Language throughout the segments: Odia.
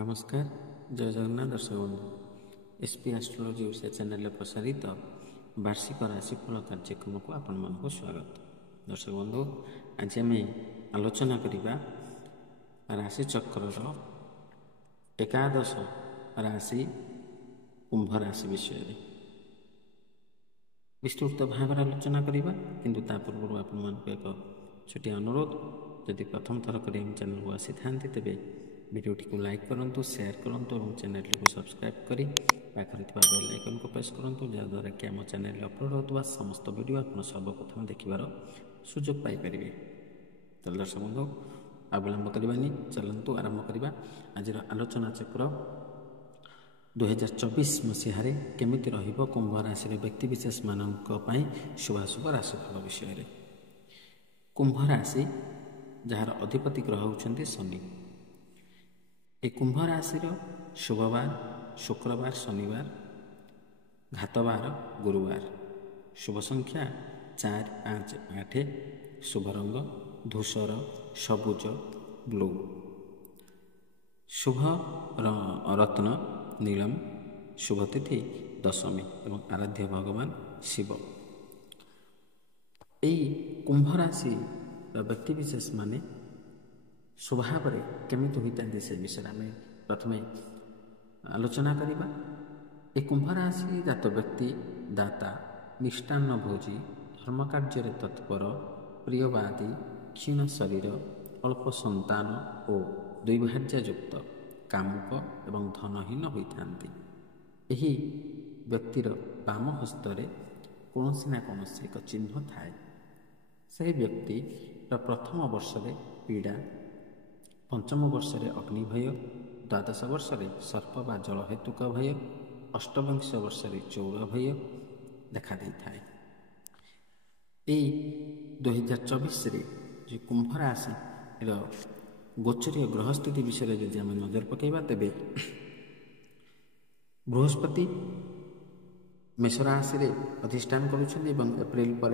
नमस्कार जय जगन्नाथ दर्शक बंधु एसपी एस्ट्रोलॉजी ओडिशा चैनल प्रसारित वार्षिक राशिफल कार्यक्रम को आपण मानक स्वागत। दर्शक बंधु आज आम आलोचना करवा राशि चक्र एकादश राशि कुंभ राशि विषय विस्तृत भाव आलोचना करवा किंतु ता पूर्व आपण मानक एक छोटिया अनुरोध यदि प्रथम थर कर चैनल को आसी था तेरे वीडियोटी को लाइक करूँ शेयर करूँ और चैनल को सब्सक्राइब करी पाखरे बेल आइकन को प्रेस करूँ जहाँद्वारा कि आम चैनल अपलोड होता समस्त वीडियो आप सर्वप्रथम देखार सुजोग पाइपर। तो दर्शक बंधु आ विलंब करवानी चलतु आरंभ करवा आज आलोचना चक्र 2024 मसीह केमिति रहिबो कुंभ राशि व्यक्तिविशेष मानक शुभाशुभ राशिफल विषय। कुंभ राशि जार अधिपति ग्रह होउछन्ति शनि। ए कुंभ राशि शुभवार शुक्रवार शनिवार घातवार गुरुवार शुभ संख्या 4 5 8 शुभ रंग धूसर सबुज ब्लू शुभ रत्न नीलम शुभ तिथि दशमी एवं आराध्य भगवान शिव। यही कुंभ राशि व्यक्तिविशेष माने स्वभाव केमिति होता से विषय आम प्रथम आलोचना करवा। ए कुंभ राशि जात व्यक्ति दाता मिष्टान्न भोजी धर्म कार्य तत्पर प्रियवादी क्षीण शरीर अल्प संतान और द्विभार्य युक्त कामुक एवं धनहीन होता। यही व्यक्तिर बाम हस्तर कौन ना कौन एक चिन्ह थाए। से व्यक्ति प्रथम वर्ष पीड़ा पंचम वर्ष अग्नि भय द्वादश वर्ष सर्प बा जल हेतुक भय अष्टविंश वर्ष चौर भय देखा था। यही 2024 जो कुंभ राशि गोचरीय ग्रहस्थिति विषय यदि आम नजर पकईवा तेरे बृहस्पति मेष राशि अधिष्ठान करुँच एप्रिल पर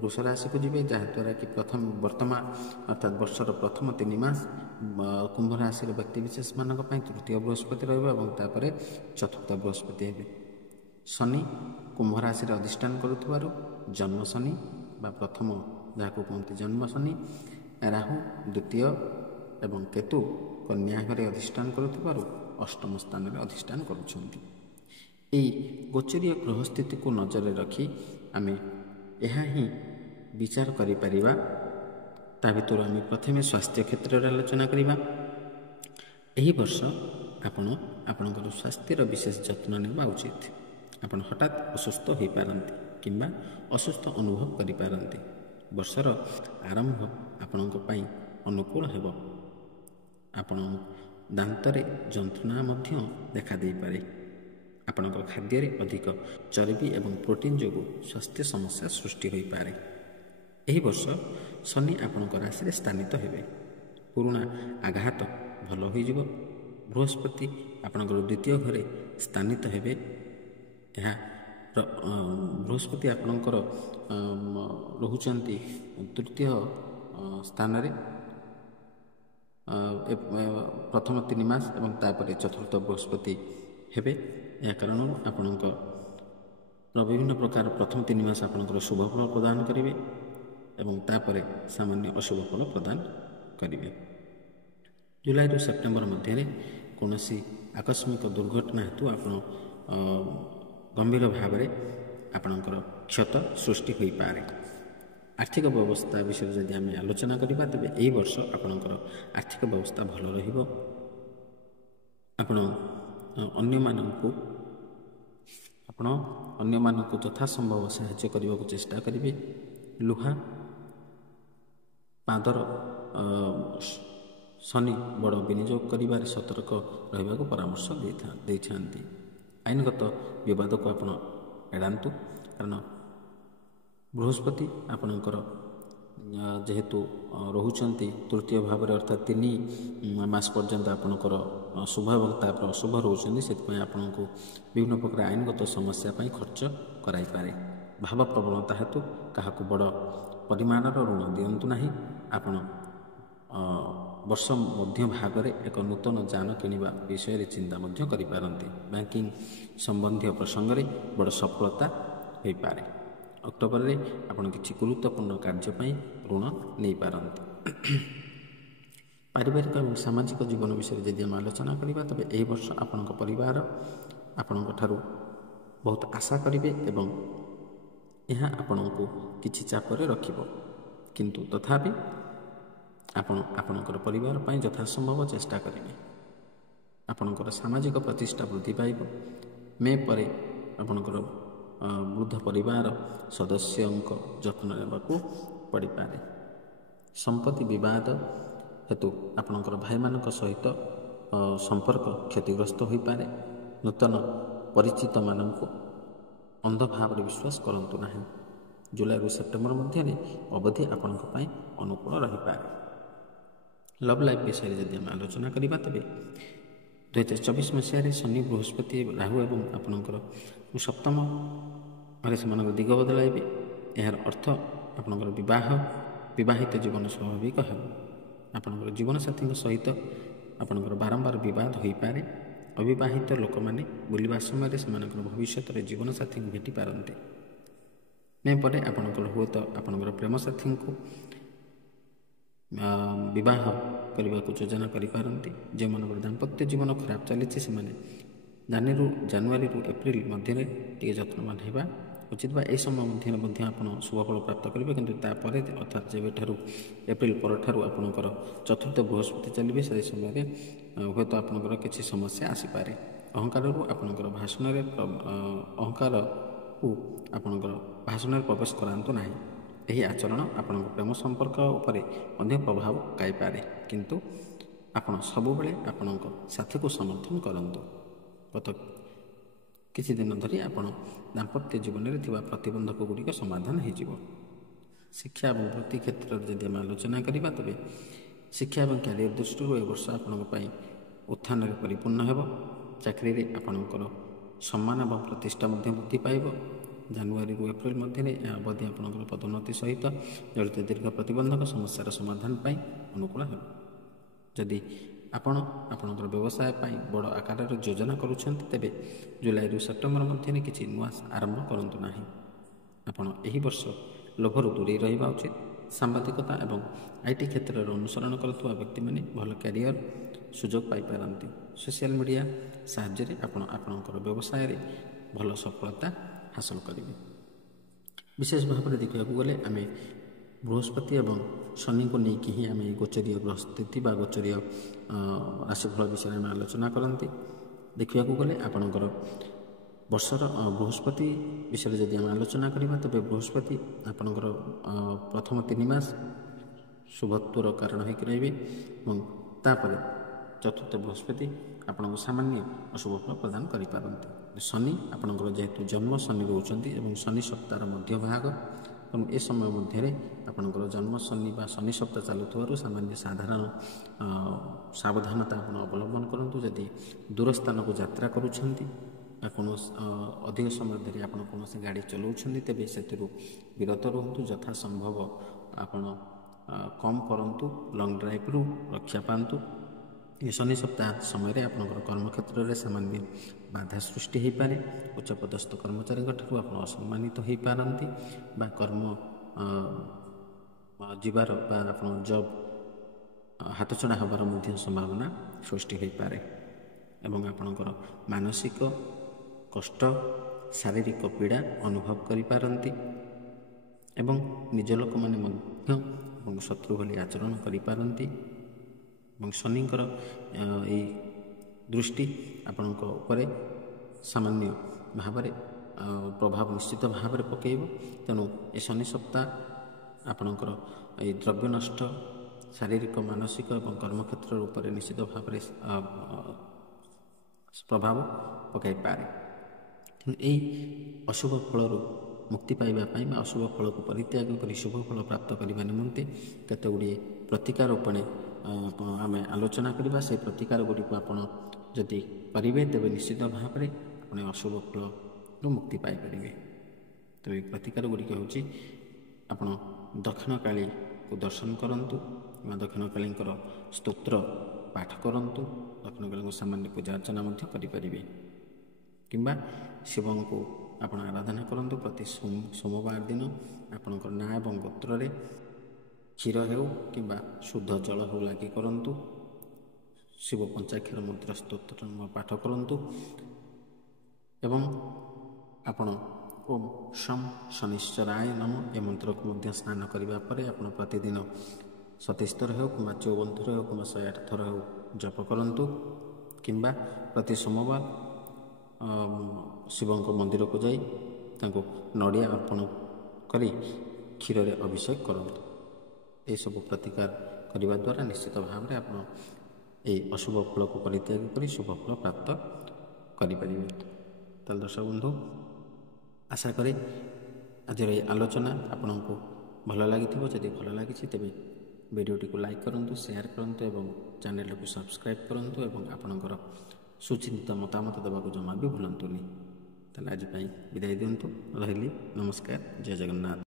वृष राशि को जीवे जहाँद्वारा कि प्रथम वर्तमान अर्थात वर्षर प्रथम 3 मास कुंभ राशि व्यक्तिविशेष मानक तृतीय बृहस्पति रही चतुर्थ बृहस्पति हे। शनि कुंभ राशि अधिष्ठान करुवर जन्म शनि बा प्रथम जहाँ कहते जन्म शनि राहु द्वितीय एवं केतु कन्या घरे अधिष्ठान करुवर अष्टम स्थान में अधिष्ठान करुँच। गोचरीय ग्रहस्थिति को नजर रखी आम यह विचार करिपरिबा। ता भितर आम प्रथमे स्वास्थ्य क्षेत्र आलोचना करवा। यही वर्ष आपणकर स्वास्थ्यर विशेष जत्न नेबा उचित। आपण हठात असुस्थ हो पारती किंबा असुस्थ अनुभव करिपारती। वर्षर आरंभ आपणक पई अनुकूल हेबो। आपण दांतरे जंत्रणा मध्य देखा दे पारे। आपणकर खाद्य अधिक चर्बी एवं प्रोटीन जो स्वास्थ्य समस्या सृष्टि हो पारे। यही वर्ष शनि आपणक राशि स्थानित हेबे। पुराणा आघात भल हो। बृहस्पति आपणकर द्वितीय घरे स्थानित हेबे। बृहस्पति आपणकर रहुचंती तृतीय स्थान प्रथम 3 मास एवं तापर चतुर्थ बृहस्पति हेबे। या कारण आपणकर विभिन्न प्रकार प्रथम 3 मास आपणकर शुभ फल प्रदान करेंगे एवं तापर सामान्य अशुभ फल प्रदान करेंगे। जुलाई रु सेप्टेम्बर मध्य कौन आकस्मिक दुर्घटना हेतु आप गंभीर भाव में आपणकर क्षत सृष्टि हो पारे। आर्थिक व्यवस्था विषय जदि आम आलोचना करवा तेरे यही वर्ष आपणकर आर्थिक व्यवस्था भल रहिबो। अन्य मानक यथासंभव साहाय्य करने को चेष्टा करेंगे। लुहा पादर शनि बड़ विनियोग कर सतर्क रहा परामर्श देते। आईनगत विवाद को आप एड़ातु कारण बृहस्पति आपणकर जेहेतु रोचंती तृतीय भाव में अर्थात 3 मास पर्यंत आपणकर शुभ और तापर अशुभ रोचंती से आपन को विभिन्न प्रकार आईनगत समस्या खर्च कराई पारे। भाव प्रवणता हेतु क्या बड़ परिमाणर ऋण दिंतु ना। आपण ବର୍ଷ ମଧ୍ୟ ଭାଗରେ ଏକ ନୂତନ ଯାନ କିଣିବା ବିଷୟରେ ଚିନ୍ତା ମଧ୍ୟ କରିପାରନ୍ତି। ବ୍ୟାଙ୍କିଂ ସମ୍ବନ୍ଧୀୟ ପ୍ରସଙ୍ଗରେ ବଡ଼ ସଫଳତା ହୋଇପାରେ। ଅକ୍ଟୋବରରେ ଆପଣ କିଛି ଗୁରୁତ୍ୱପୂର୍ଣ୍ଣ କାର୍ଯ୍ୟ ପାଇଁ ଋଣ ନେଇପାରନ୍ତି। ପାରିବାରିକ ଏବଂ ସାମାଜିକ ଜୀବନ ବିଷୟରେ ଯଦି ଆମେ ଆଲୋଚନା କରିବା ତେବେ ଏହି ବର୍ଷ ଆପଣଙ୍କ ପରିବାର ଆପଣଙ୍କ ଠାରୁ ବହୁତ ଆଶା କରିବେ ଏବଂ ଏହା ଆପଣଙ୍କୁ କିଛି ଚାପରେ ରଖିବ, କିନ୍ତୁ ତଥାପି ଆପଣ ଆପଣଙ୍କର ପରିବାର ପାଇଁ ଯଥାସମ୍ଭବ ଚେଷ୍ଟା କରିବେ। ଆପଣଙ୍କର ସାମାଜିକ ପ୍ରତିଷ୍ଠା ବୃଦ୍ଧି ପାଇବ। ମେ ପରେ ଆପଣଙ୍କର ବୃଦ୍ଧ ପରିବାର ସଦସ୍ୟଙ୍କ ଯତ୍ନ ନେବାକୁ ପଡ଼ିପାରେ। ସମ୍ପତ୍ତି ବିବାଦ ହେତୁ ଆପଣଙ୍କର ଭାଇମାନଙ୍କ ସହିତ ସମ୍ପର୍କ କ୍ଷତିଗ୍ରସ୍ତ ହୋଇପାରେ। ନୂତନ ପରିଚିତମାନଙ୍କୁ ଅନ୍ଧ ଭାବରେ ବିଶ୍ୱାସ କରନ୍ତୁ ନାହିଁ। ଜୁଲାଇରୁ ସେପ୍ଟେମ୍ବର ମଧ୍ୟରେ ଅବଧି ଆପଣଙ୍କ ପାଇଁ ଅନୁକୂଳ ରହିପାରେ। ଲଭ୍ ଲାଇଫ୍ ବିଷୟରେ ଯଦି ଆମେ ଆଲୋଚନା କରିବା ତେବେ 2024 ମସିହାରେ ଶନି, ବୃହସ୍ପତି, ରାହୁ ଏବଂ ଆପଣଙ୍କର ସପ୍ତମରେ ସେମାନଙ୍କର ଦିଗ ବଦଳାଇବେ। ଏହାର ଅର୍ଥ ଆପଣଙ୍କର ବିବାହିତ ଜୀବନ ସ୍ୱାଭାବିକ ହେବ। ଆପଣଙ୍କର ଜୀବନସାଥୀଙ୍କ ସହିତ ଆପଣଙ୍କର ବାରମ୍ବାର ବିବାଦ ହୋଇପାରେ। ଅବିବାହିତ ଲୋକମାନେ ବୁଲିବା ସମୟରେ ସେମାନଙ୍କର ଭବିଷ୍ୟତରେ ଜୀବନସାଥୀଙ୍କୁ ଭେଟିପାରନ୍ତି। ମେ ପରେ ଆପଣଙ୍କର ହୁଏତ ଆପଣଙ୍କର ପ୍ରେମ ସାଥୀଙ୍କୁ ବିବାହ କରିବାକୁ ଯୋଜନା କରିପାରନ୍ତି। ଯେଉଁମାନଙ୍କର ଦାମ୍ପତ୍ୟ ଜୀବନ ଖରାପ ଚାଲିଛି ସେମାନେ ଜାନୁଆରୀରୁ ଏପ୍ରିଲ ମଧ୍ୟରେ ଟିକେ ଯତ୍ନବାନ ହେବା ଉଚିତ ବା ଏହି ସମୟ ମଧ୍ୟରେ ମଧ୍ୟ ଆପଣ ଶୁଭଫଳ ପ୍ରାପ୍ତ କରିବେ। କିନ୍ତୁ ତାପରେ ଅର୍ଥାତ୍ ଯେବେଠାରୁ ଏପ୍ରିଲ ପରଠାରୁ ଆପଣଙ୍କର ଚତୁର୍ଥ ବୃହସ୍ପତି ଚାଲିବେ ସେହି ସମୟରେ ହୁଏତ ଆପଣଙ୍କର କିଛି ସମସ୍ୟା ଆସିପାରେ। ଅହଙ୍କାରକୁ ଆପଣଙ୍କର ଭାଷଣରେ ପ୍ରବେଶ କରାନ୍ତୁ ନାହିଁ। ଏହି ଆଚରଣ ଆପଣଙ୍କ ପ୍ରେମ ସମ୍ପର୍କ ଉପରେ ମଧ୍ୟ ପ୍ରଭାବ ପକାଇପାରେ, କିନ୍ତୁ ଆପଣ ସବୁବେଳେ ଆପଣଙ୍କ ସାଥୀକୁ ସମର୍ଥନ କରନ୍ତୁ। ଗତ କିଛି ଦିନ ଧରି ଆପଣ ଦାମ୍ପତ୍ୟ ଜୀବନରେ ଥିବା ପ୍ରତିବନ୍ଧକ ଗୁଡ଼ିକ ସମାଧାନ ହୋଇଯିବ। ଶିକ୍ଷା ଏବଂ ବୃତ୍ତି କ୍ଷେତ୍ରରେ ଯଦି ଆମେ ଆଲୋଚନା କରିବା ତେବେ ଶିକ୍ଷା ଏବଂ କ୍ୟାରିୟର ଦୃଷ୍ଟିରୁ ଏ ବର୍ଷ ଆପଣଙ୍କ ପାଇଁ ଉତ୍ଥାନରେ ପରିପୂର୍ଣ୍ଣ ହେବ। ଚାକିରିରେ ଆପଣଙ୍କର ସମ୍ମାନ ଏବଂ ପ୍ରତିଷ୍ଠା ମଧ୍ୟ ବୃଦ୍ଧି ପାଇବ। ଜାନୁଆରୀରୁ ଏପ୍ରିଲ ମଧ୍ୟରେ ଏହା ଅବଧି ଆପଣଙ୍କର ପଦୋନ୍ନତି ସହିତ ଜଡ଼ିତ ଦୀର୍ଘ ପ୍ରତିବନ୍ଧକ ସମସ୍ୟାର ସମାଧାନ ପାଇଁ ଅନୁକୂଳ ହେବ। ଯଦି ଆପଣ ଆପଣଙ୍କର ବ୍ୟବସାୟ ପାଇଁ ବଡ଼ ଆକାରରେ ଯୋଜନା କରୁଛନ୍ତି ତେବେ ଜୁଲାଇରୁ ସେପ୍ଟେମ୍ବର ମଧ୍ୟରେ କିଛି ନୂଆ ଆରମ୍ଭ କରନ୍ତୁ ନାହିଁ। ଆପଣ ଏହି ବର୍ଷ ଲୋଭରୁ ଦୂରେଇ ରହିବା ଉଚିତ। ସାମ୍ବାଦିକତା ଏବଂ IT କ୍ଷେତ୍ରରେ ଅନୁସରଣ କରୁଥିବା ବ୍ୟକ୍ତିମାନେ ଭଲ କ୍ୟାରିୟର ସୁଯୋଗ ପାଇପାରନ୍ତି। ସୋସିଆଲ ମିଡ଼ିଆ ସାହାଯ୍ୟରେ ଆପଣ ଆପଣଙ୍କର ବ୍ୟବସାୟରେ ଭଲ ସଫଳତା ହାସଲ କରିବେ। ବିଶେଷ ଭାବରେ ଦେଖିବାକୁ ଗଲେ ଆମେ ବୃହସ୍ପତି ଏବଂ ଶନିଙ୍କୁ ନେଇକି ହିଁ ଆମେ ଗୋଚରୀୟ ଗ୍ରହସ୍ଥିତି ବା ଗୋଚରୀୟ ରାଶିଫଳ ବିଷୟରେ ଆମେ ଆଲୋଚନା କରନ୍ତି। ଦେଖିବାକୁ ଗଲେ ଆପଣଙ୍କର ବର୍ଷର ବୃହସ୍ପତି ବିଷୟରେ ଯଦି ଆମେ ଆଲୋଚନା କରିବା ତେବେ ବୃହସ୍ପତି ଆପଣଙ୍କର ପ୍ରଥମ 3 ମାସ ଶୁଭତ୍ୱର କାରଣ ହୋଇକି ରହିବେ ଏବଂ ତାପରେ ଚତୁର୍ଥ ବୃହସ୍ପତି ଆପଣଙ୍କୁ ସାମାନ୍ୟ ଅଶୁଭ ଫଳ ପ୍ରଦାନ କରିପାରନ୍ତି। ଶନି ଆପଣଙ୍କର ଯେହେତୁ ଜନ୍ମ ଶନି ରହୁଛନ୍ତି ଏବଂ ଶନି ସପ୍ତାହର ମଧ୍ୟ ଭାଗ ଏବଂ ଏ ସମୟ ମଧ୍ୟରେ ଆପଣଙ୍କର ଜନ୍ମ ଶନି ବା ଶନି ସପ୍ତାହ ଚାଲୁଥିବାରୁ ସାମାନ୍ୟ ସାବଧାନତା ଆପଣ ଅବଲମ୍ବନ କରନ୍ତୁ। ଯଦି ଦୂର ସ୍ଥାନକୁ ଯାତ୍ରା କରୁଛନ୍ତି ବା କୌଣସି ଅଧିକ ସମୟ ଧରି ଆପଣ କୌଣସି ଗାଡ଼ି ଚଲାଉଛନ୍ତି ତେବେ ସେଥିରୁ ବିରତ ରୁହନ୍ତୁ। ଯଥାସମ୍ଭବ ଆପଣ କମ୍ କରନ୍ତୁ। ଲଙ୍ଗ ଡ୍ରାଇଭରୁ ରକ୍ଷା ପାଆନ୍ତୁ। ଶନି ସପ୍ତାହ ସମୟରେ ଆପଣଙ୍କର କର୍ମକ୍ଷେତ୍ରରେ ସାମାନ୍ୟ ବାଧା ସୃଷ୍ଟି ହୋଇପାରେ। ଉଚ୍ଚପଦସ୍ଥ କର୍ମଚାରୀଙ୍କ ଠାରୁ ଆପଣ ଅସମ୍ମାନିତ ହୋଇପାରନ୍ତି ବା କର୍ମ ଯିବାର ବା ଆପଣ ଜବ୍ ହାତଛଡ଼ା ହେବାର ମଧ୍ୟ ସମ୍ଭାବନା ସୃଷ୍ଟି ହୋଇପାରେ ଏବଂ ଆପଣଙ୍କର ମାନସିକ କଷ୍ଟ, ଶାରୀରିକ ପୀଡ଼ା ଅନୁଭବ କରିପାରନ୍ତି ଏବଂ ନିଜ ଲୋକମାନେ ମଧ୍ୟ ଆପଣଙ୍କୁ ଶତ୍ରୁ ଭଳି ଆଚରଣ କରିପାରନ୍ତି ଏବଂ ଶନିଙ୍କର ଏହି ଦୃଷ୍ଟି ଆପଣଙ୍କ ଉପରେ ସାମାନ୍ୟ ଭାବରେ ପ୍ରଭାବ ନିଶ୍ଚିତ ଭାବରେ ପକାଇବ। ତେଣୁ ଏ ଶନି ସପ୍ତାହ ଆପଣଙ୍କର ଏହି ଦ୍ରବ୍ୟ ନଷ୍ଟ, ଶାରୀରିକ, ମାନସିକ ଏବଂ କର୍ମକ୍ଷେତ୍ର ଉପରେ ନିଶ୍ଚିତ ଭାବରେ ପ୍ରଭାବ ପକାଇପାରେ। କିନ୍ତୁ ଏହି ଅଶୁଭ ଫଳରୁ ମୁକ୍ତି ପାଇବା ପାଇଁ ବା ଅଶୁଭ ଫଳକୁ ପରିତ୍ୟାଗ କରି ଶୁଭ ଫଳ ପ୍ରାପ୍ତ କରିବା ନିମନ୍ତେ କେତେ ଗୁଡ଼ିଏ ପ୍ରତିକାର ଉପରେ ଆମେ ଆଲୋଚନା କରିବା। ସେହି ପ୍ରତିକାର ଗୁଡ଼ିକୁ ଆପଣ ଯଦି କରିବେ ତେବେ ନିଶ୍ଚିତ ଭାବରେ ଆପଣ ଅଶୁଭ ଫଳରୁ ମୁକ୍ତି ପାଇପାରିବେ। ତେବେ ଏହି ପ୍ରତିକାର ଗୁଡ଼ିକ ହେଉଛି ଆପଣ ଦକ୍ଷିଣ କାଳୀକୁ ଦର୍ଶନ କରନ୍ତୁ, କିମ୍ବା ଦକ୍ଷିଣକାଳୀଙ୍କର ସ୍ତୋତ୍ର ପାଠ କରନ୍ତୁ। ଦକ୍ଷିଣକାଳୀଙ୍କୁ ସାମାନ୍ୟ ପୂଜା ଅର୍ଚ୍ଚନା ମଧ୍ୟ କରିପାରିବେ। କିମ୍ବା ଶିବଙ୍କୁ ଆପଣ ଆରାଧନା କରନ୍ତୁ। ପ୍ରତି ସୋମବାର ଦିନ ଆପଣଙ୍କର ନାଁ ଏବଂ ଗୋତ୍ରରେ କ୍ଷୀର ହେଉ କିମ୍ବା ଶୁଦ୍ଧ ଜଳ ହେଉ ଲାଗି କରନ୍ତୁ। ଶିବ ପଞ୍ଚାକ୍ଷର ମନ୍ତ୍ର ସ୍ତୋତ୍ର ପାଠ କରନ୍ତୁ ଏବଂ ଆପଣ ଓମ୍ ଶଂ ଶନିଶ୍ଚରାୟ ନମ ଏ ମନ୍ତ୍ରକୁ ମଧ୍ୟ ସ୍ନାନ କରିବା ପରେ ଆପଣ ପ୍ରତିଦିନ 27 ଥର ହେଉ କିମ୍ବା 54 ଥର ହେଉ କିମ୍ବା 108 ଥର ହେଉ ଜପ କରନ୍ତୁ। କିମ୍ବା ପ୍ରତି ସୋମବାର ଶିବଙ୍କ ମନ୍ଦିରକୁ ଯାଇ ତାଙ୍କୁ ନଡ଼ିଆ ଅର୍ପଣ କରି କ୍ଷୀରରେ ଅଭିଷେକ କରନ୍ତୁ। ଏସବୁ ପ୍ରତିକାର କରିବା ଦ୍ୱାରା ନିଶ୍ଚିତ ଭାବରେ ଆପଣ ଏହି ଅଶୁଭ ଫଳକୁ ପରିତ୍ୟାଗ କରି ଶୁଭ ଫଳ ପ୍ରାପ୍ତ କରିପାରିବେ। ତାହେଲେ ଦର୍ଶକ ବନ୍ଧୁ, ଆଶା କରେ ଆଜିର ଏହି ଆଲୋଚନା ଆପଣଙ୍କୁ ଭଲ ଲାଗିଥିବ। ଯଦି ଭଲ ଲାଗିଛି ତେବେ ଭିଡ଼ିଓଟିକୁ ଲାଇକ୍ କରନ୍ତୁ, ସେୟାର କରନ୍ତୁ ଏବଂ ଚ୍ୟାନେଲକୁ ସବସ୍କ୍ରାଇବ୍ କରନ୍ତୁ ଏବଂ ଆପଣଙ୍କର ସୁଚିନ୍ତିତ ମତାମତ ଦେବାକୁ ଜମା ବି ଭୁଲନ୍ତୁନି। ତାହେଲେ ଆଜି ପାଇଁ ବିଦାୟ ଦିଅନ୍ତୁ। ରହିଲି, ନମସ୍କାର, ଜୟ ଜଗନ୍ନାଥ।